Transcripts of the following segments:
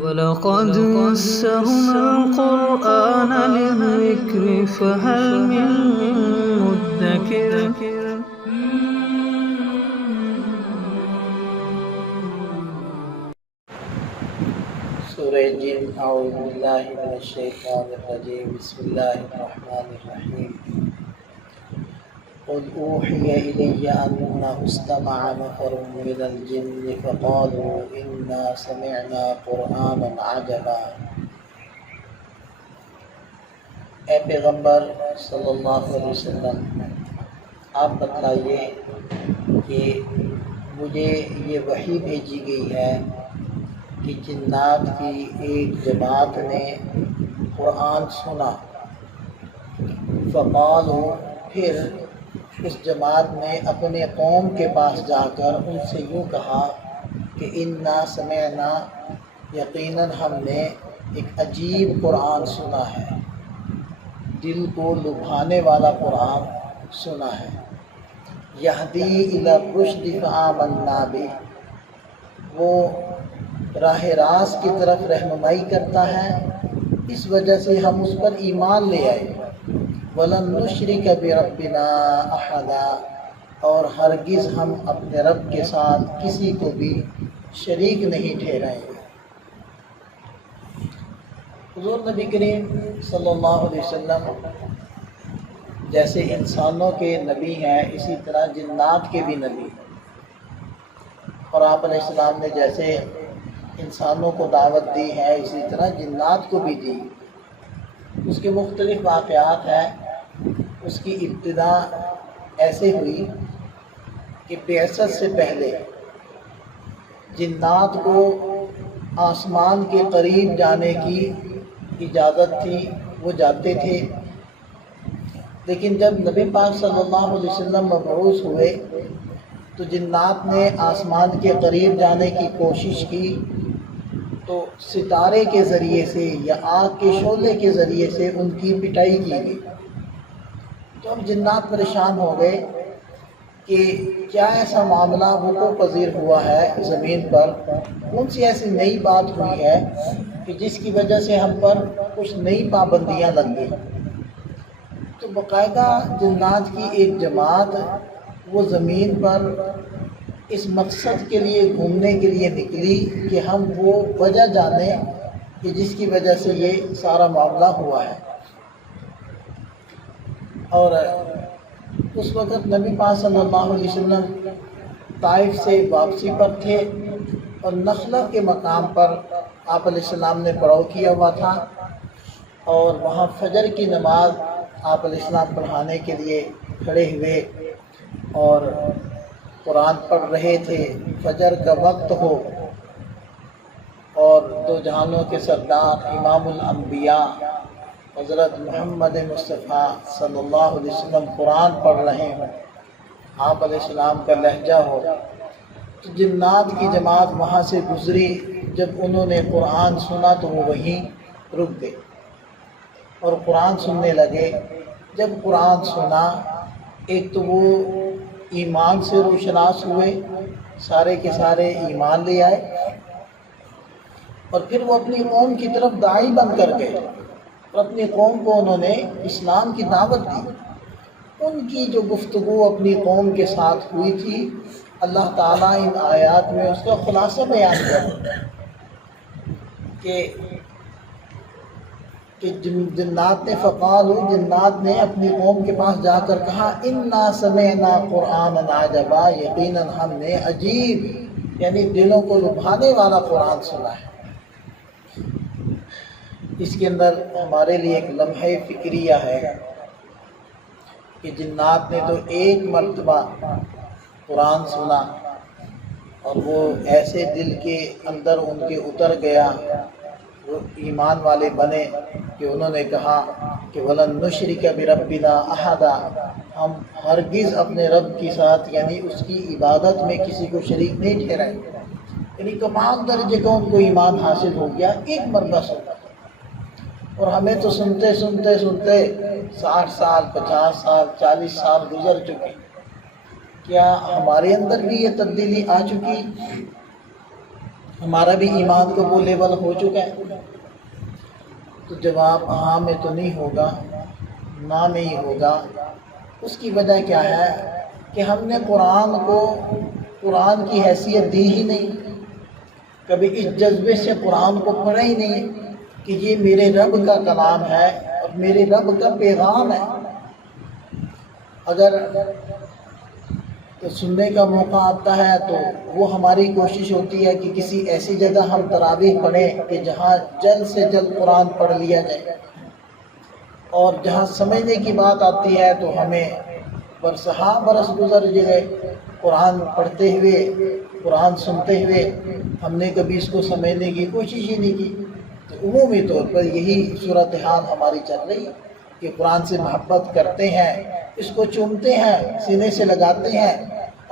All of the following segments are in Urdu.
وَلَقَدْ يَسَّرْنَا الْقُرْآنَ لِلذِّكْرِ فَهَلْ مِن مُّدَّكِرٍ سورہ جن اعوذ باللہ من الشیطان الرجیم بسم اللہ الرحمن الرحیم قل اوحی الی انہ استمع نفر من الجن فقالوا انا سمعنا قرآنا عجبا۔ اے پیغمبر صلی اللہ علیہ وسلم، آپ بتلائیے کہ مجھے یہ وحی بھیجی گئی ہے کہ جنات کی ایک جماعت نے قرآن سنا۔ فقالوا، پھر اس جماعت نے اپنے قوم کے پاس جا کر ان سے یوں کہا کہ انا سمعنا، یقیناً ہم نے ایک عجیب قرآن سنا ہے، دل کو لبھانے والا قرآن سنا ہے۔ یہدی الی الرشد فآمنا بہ، وہ راہ راست کی طرف رہنمائی کرتا ہے، اس وجہ سے ہم اس پر ایمان لے آئے۔ وَلَن نُشْرِكَ بِرَبِّنَا أَحَدًا، اور ہرگز ہم اپنے رب کے ساتھ کسی کو بھی شریک نہیں ٹھہرائیں گے۔ حضور نبی کریم صلی اللہ علیہ وسلم جیسے انسانوں کے نبی ہیں، اسی طرح جنات کے بھی نبی، اور آپ علیہ السلام نے جیسے انسانوں کو دعوت دی ہے، اسی طرح جنات کو بھی دی۔ اس کے مختلف واقعات ہیں۔ اس کی ابتدا ایسے ہوئی کہ بعثت سے پہلے جنات کو آسمان کے قریب جانے کی اجازت تھی، وہ جاتے تھے، لیکن جب نبی پاک صلی اللہ علیہ وسلم مبعوث ہوئے تو جنات نے آسمان کے قریب جانے کی کوشش کی تو ستارے کے ذریعے سے یا آگ کے شعلے کے ذریعے سے ان کی پٹائی کی گئی۔ تو اب جنات پریشان ہو گئے کہ کیا ایسا معاملہ وقوع پذیر ہوا ہے زمین پر، کون سی ایسی نئی بات ہوئی ہے کہ جس کی وجہ سے ہم پر کچھ نئی پابندیاں لگ گئی۔ تو باقاعدہ جنات کی ایک جماعت وہ زمین پر اس مقصد کے لیے گھومنے کے لیے نکلی کہ ہم وہ وجہ جانیں کہ جس کی وجہ سے یہ سارا معاملہ ہوا ہے۔ اور اس وقت نبی پاک صلی اللہ علیہ وسلم طائف سے واپسی پر تھے اور نخلہ کے مقام پر آپ علیہ السلام نے پڑاؤ کیا ہوا تھا، اور وہاں فجر کی نماز آپ علیہ السلام پڑھانے کے لیے کھڑے ہوئے اور قرآن پڑھ رہے تھے۔ فجر کا وقت ہو اور دو جہانوں کے سردار امام الانبیاء حضرت محمد مصطفیٰ صلی اللہ علیہ وسلم قرآن پڑھ رہے ہوں، آپ علیہ السلام کا لہجہ ہو، تو جنات کی جماعت وہاں سے گزری۔ جب انہوں نے قرآن سنا تو وہ وہیں رک گئے اور قرآن سننے لگے۔ جب قرآن سنا، ایک تو وہ ایمان سے روشناس ہوئے، سارے کے سارے ایمان لے آئے، اور پھر وہ اپنی قوم کی طرف داعی بن کر گئے اور اپنی قوم کو انہوں نے اسلام کی دعوت دی۔ ان کی جو گفتگو اپنی قوم کے ساتھ ہوئی تھی، اللہ تعالیٰ ان آیات میں اس کا خلاصہ بیان کر کہ جنات نے جنات نے اپنی قوم کے پاس جا کر کہا انا سمعنا قرآنا عجبا، یقیناً ہم نے عجیب یعنی دلوں کو لبھانے والا قرآن سنا ہے۔ اس کے اندر ہمارے لیے ایک لمحہ فکریہ ہے کہ جنات نے تو ایک مرتبہ قرآن سنا اور وہ ایسے دل کے اندر ان کے اتر گیا، وہ ایمان والے بنے کہ انہوں نے کہا کہ وَلَن نُشْرِكَ بِرَبِّنَا أَحَدًا، ہم ہرگز اپنے رب کے ساتھ یعنی اس کی عبادت میں کسی کو شریک نہیں ٹھہرائیں گے۔ یعنی کمال درجے کا ان کو ایمان حاصل ہو گیا ایک مرتبہ سنا۔ اور ہمیں تو سنتے 60 سال 50 سال 40 سال گزر چکے، کیا ہمارے اندر بھی یہ تبدیلی آ چکی؟ ہمارا بھی ایمان کا وہ لیول ہو چکا ہے؟ تو جواب ہاں میں تو نہیں ہوگا، نہ نہیں ہوگا۔ اس کی وجہ کیا ہے کہ ہم نے قرآن کو قرآن کی حیثیت دی ہی نہیں، کبھی اس جذبے سے قرآن کو پڑھا ہی نہیں کہ یہ میرے رب کا کلام ہے اور میرے رب کا پیغام ہے۔ اگر تو سننے کا موقع آتا ہے تو وہ ہماری کوشش ہوتی ہے کہ کسی ایسی جگہ ہم تراویح پڑھیں کہ جہاں جلد سے جلد قرآن پڑھ لیا جائے، اور جہاں سمجھنے کی بات آتی ہے تو ہمیں برسہا برس گزر گئے قرآن پڑھتے ہوئے، قرآن سنتے ہوئے، ہم نے کبھی اس کو سمجھنے کی کوشش ہی نہیں کی۔ تو عمومی طور پر یہی صورتحال ہماری چل رہی ہے کہ قرآن سے محبت کرتے ہیں، اس کو چومتے ہیں، سینے سے لگاتے ہیں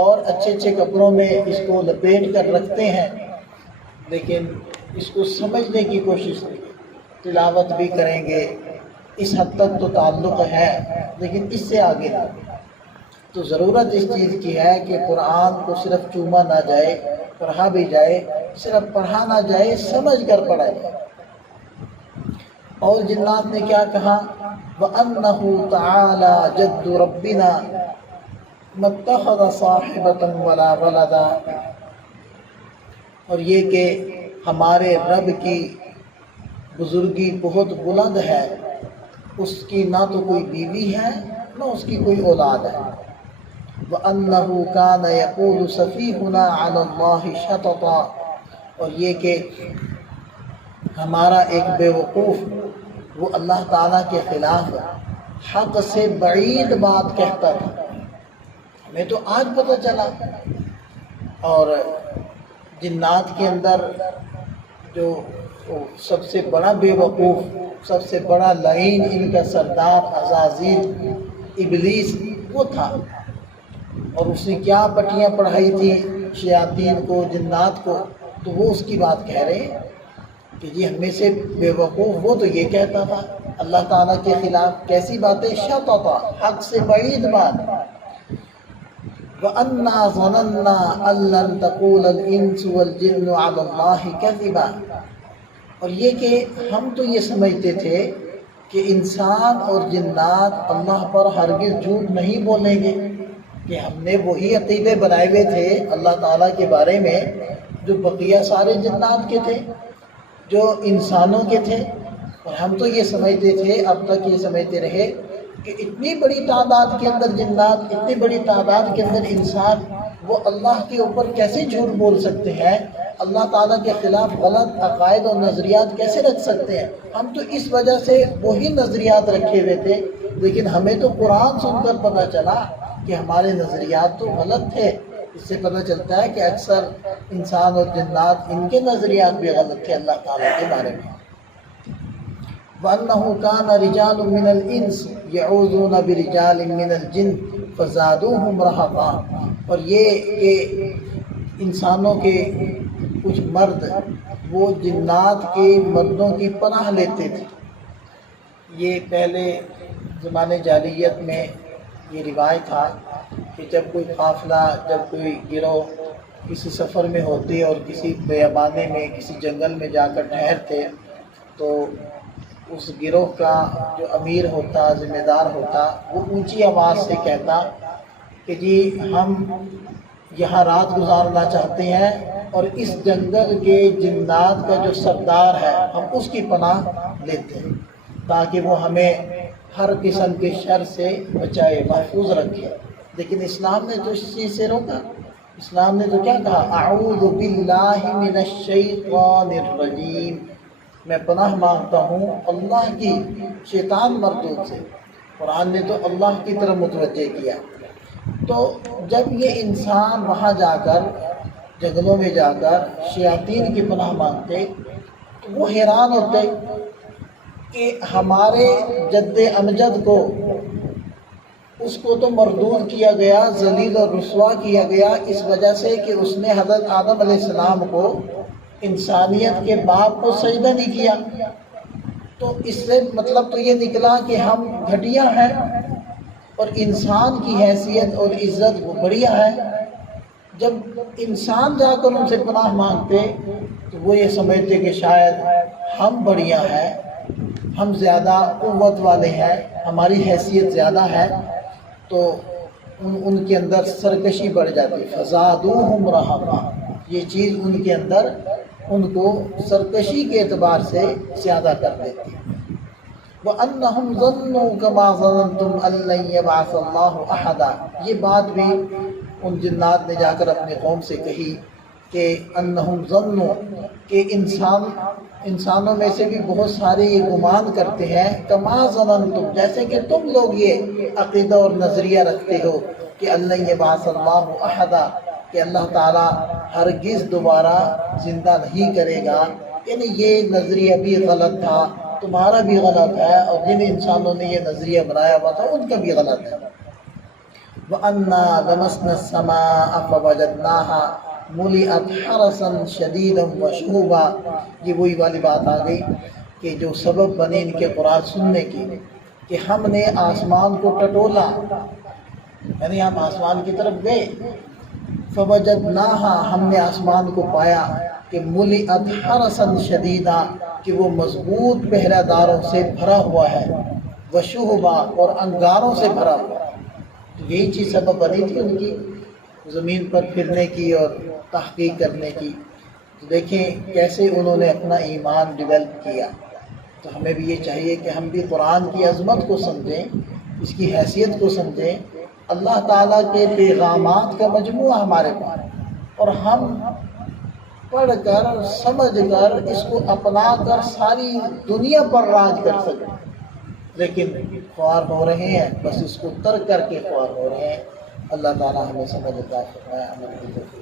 اور اچھے اچھے کپڑوں میں اس کو لپیٹ کر رکھتے ہیں، لیکن اس کو سمجھنے کی کوشش نہیں۔ تلاوت بھی کریں گے، اس حد تک تو تعلق ہے، لیکن اس سے آگے نہیں۔ تو ضرورت اس چیز کی ہے کہ قرآن کو صرف چوما نہ جائے، پڑھا بھی جائے، صرف پڑھا نہ جائے، سمجھ کر پڑھا جائے۔ اور جنات نے کیا کہا؟ وَأَنَّهُ تَعَالَى جَدُّ رَبِّنَا مَا اتَّخَذَ صَاحِبَةً وَلَا وَلَدًا، اور یہ کہ ہمارے رب کی بزرگی بہت بلند ہے، اس کی نہ تو کوئی بیوی ہے نہ اس کی کوئی اولاد ہے۔ وَأَنَّهُ كَانَ يَقُولُ سَفِيهُنَا عَلَى اللَّهِ شَطَطًا، اور یہ کہ ہمارا ایک بے وقوف وہ اللہ تعالیٰ کے خلاف حق سے بعید بات کہتا تھا، ہمیں تو آج پتہ چلا۔ اور جنات کے اندر جو سب سے بڑا بے وقوف، سب سے بڑا لعین، ان کا سردار عزازیل ابلیس وہ تھا، اور اس نے کیا پٹیاں پڑھائی تھی شیاطین کو، جنات کو، تو وہ اس کی بات کہہ رہے ہیں کہ جی ہمیں سے بے وقوف وہ تو یہ کہتا تھا اللہ تعالیٰ کے خلاف کیسی باتیں، شططا، حق سے بعید بات۔ وَأَنَّا ظَنَنَّا أَن لَّن تَقُولَ الْإِنسُ وَالْجِنُّ عَلَى اللَّهِ كَذِبًا، اور یہ کہ ہم تو یہ سمجھتے تھے کہ انسان اور جنات اللہ پر ہرگز جھوٹ نہیں بولیں گے، کہ ہم نے وہی عقیدے بنائے ہوئے تھے اللہ تعالیٰ کے بارے میں جو بقیہ سارے جنات کے تھے، جو انسانوں کے تھے، اور ہم تو یہ سمجھتے تھے، اب تک یہ سمجھتے رہے کہ اتنی بڑی تعداد کے اندر جنات، اتنی بڑی تعداد کے اندر انسان، وہ اللہ کے اوپر کیسے جھوٹ بول سکتے ہیں، اللہ تعالیٰ کے خلاف غلط عقائد اور نظریات کیسے رکھ سکتے ہیں۔ ہم تو اس وجہ سے وہی نظریات رکھے ہوئے تھے، لیکن ہمیں تو قرآن سن کر پتہ چلا کہ ہمارے نظریات تو غلط تھے۔ اس سے پتہ چلتا ہے کہ اکثر انسان اور جنات ان کے نظریات بھی غلط تھے اللہ تعالیٰ کے بارے میں۔ وَأَنَّهُ كَانَ رِجَالٌ مِّنَ الْإِنسِ يَعُوذُونَ بِرِجَالٍ مِّنَ الْجِنِّ فَزَادُوهُمْ رَهَقًا، اور یہ کہ انسانوں کے کچھ مرد وہ جنات کے مردوں کی پناہ لیتے تھے۔ یہ پہلے زمانے جاہلیت میں یہ روایت تھا کہ جب کوئی قافلہ، جب کوئی گروہ کسی سفر میں ہوتے اور کسی بیابانے میں، کسی جنگل میں جا کر ٹھہرتے، تو اس گروہ کا جو امیر ہوتا، ذمہ دار ہوتا، وہ اونچی آواز سے کہتا کہ جی ہم یہاں رات گزارنا چاہتے ہیں، اور اس جنگل کے جنات کا جو سردار ہے ہم اس کی پناہ لیتے ہیں تاکہ وہ ہمیں ہر قسم کے شر سے بچائے، محفوظ رکھے۔ لیکن اسلام نے تو اس چیز سے روکا۔ اسلام نے تو کیا کہا؟ اعوذ باللہ من الشیطان الرجیم، میں پناہ مانگتا ہوں اللہ کی شیطان مردود سے۔ قرآن نے تو اللہ کی طرف متوجہ کیا۔ تو جب یہ انسان وہاں جا کر، جنگلوں میں جا کر شیاطین کی پناہ مانگتے، تو وہ حیران ہوتے کہ ہمارے جد امجد کو، اس کو تو مردود کیا گیا، ذلیل اور رسوا کیا گیا اس وجہ سے کہ اس نے حضرت آدم علیہ السلام کو، انسانیت کے باپ کو سجدہ نہیں کیا۔ تو اس سے مطلب تو یہ نکلا کہ ہم گھٹیا ہیں، اور انسان کی حیثیت اور عزت وہ بڑھیا ہے۔ جب انسان جا کر ان سے پناہ مانگتے تو وہ یہ سمجھتے کہ شاید ہم بڑھیا ہیں، ہم زیادہ قوت والے ہیں، ہماری حیثیت زیادہ ہے، تو ان کے اندر سرکشی بڑھ جاتی، فزادوہم رہقا، یہ چیز ان کے اندر ان کو سرکشی کے اعتبار سے زیادہ کر دیتی۔ وَأَنَّهُمْ ظَنُّوا كَمَا ظَنَنْتُمْ أَن لَّن يَبْعَثَ اللَّهُ أَحَدًا، یہ بات بھی ان جنات نے جا کر اپنے قوم سے کہی کہ انہم ظنوا، کہ انسانوں میں سے بھی بہت سارے یہ گمان کرتے ہیں، کما ظننتم، جیسے کہ تم لوگ یہ عقیدہ اور نظریہ رکھتے ہو کہ اللہ یبعث اللہ احدا، کہ اللہ تعالیٰ ہرگز دوبارہ زندہ نہیں کرے گا، یعنی یہ نظریہ بھی غلط تھا، تمہارا بھی غلط ہے، اور جن انسانوں نے یہ نظریہ بنایا ہوا تھا ان کا بھی غلط ہے۔ وَأَنَّا لَمَسْنَا السَّمَاءَ فَوَجَدْنَاهَا مُلِئَتْ حَرَسًا شَدِيدًا وَشُهُبًا، یہ وہی والی بات آ گئی کہ جو سبب بنی ان کے قرآن سننے کی، کہ ہم نے آسمان کو ٹٹولا، یعنی ہم آسمان کی طرف گئے، فَوَجَدْنَاهَا، ہم نے آسمان کو پایا کہ مُلِئَتْ حَرَسًا شَدِيدًا، کہ وہ مضبوط پہرہ داروں سے بھرا ہوا ہے، وَشُهُبًا، اور انگاروں سے بھرا ہوا ہے۔ یہی چیز سبب بنی تھی ان کی زمین پر پھرنے کی اور تحقیق کرنے کی۔ دیکھیں کیسے انہوں نے اپنا ایمان ڈیولپ کیا۔ تو ہمیں بھی یہ چاہیے کہ ہم بھی قرآن کی عظمت کو سمجھیں، اس کی حیثیت کو سمجھیں، اللہ تعالیٰ کے پیغامات کا مجموعہ ہمارے پاس، اور ہم پڑھ کر سمجھ کر اس کو اپنا کر ساری دنیا پر راج کر سکیں، لیکن خوار ہو رہے ہیں، بس اس کو ترک کر کے خوار ہو رہے ہیں۔ اللہ تعالیٰ ہمیں سمجھ عطا فرمائے، عمل کی توفیق۔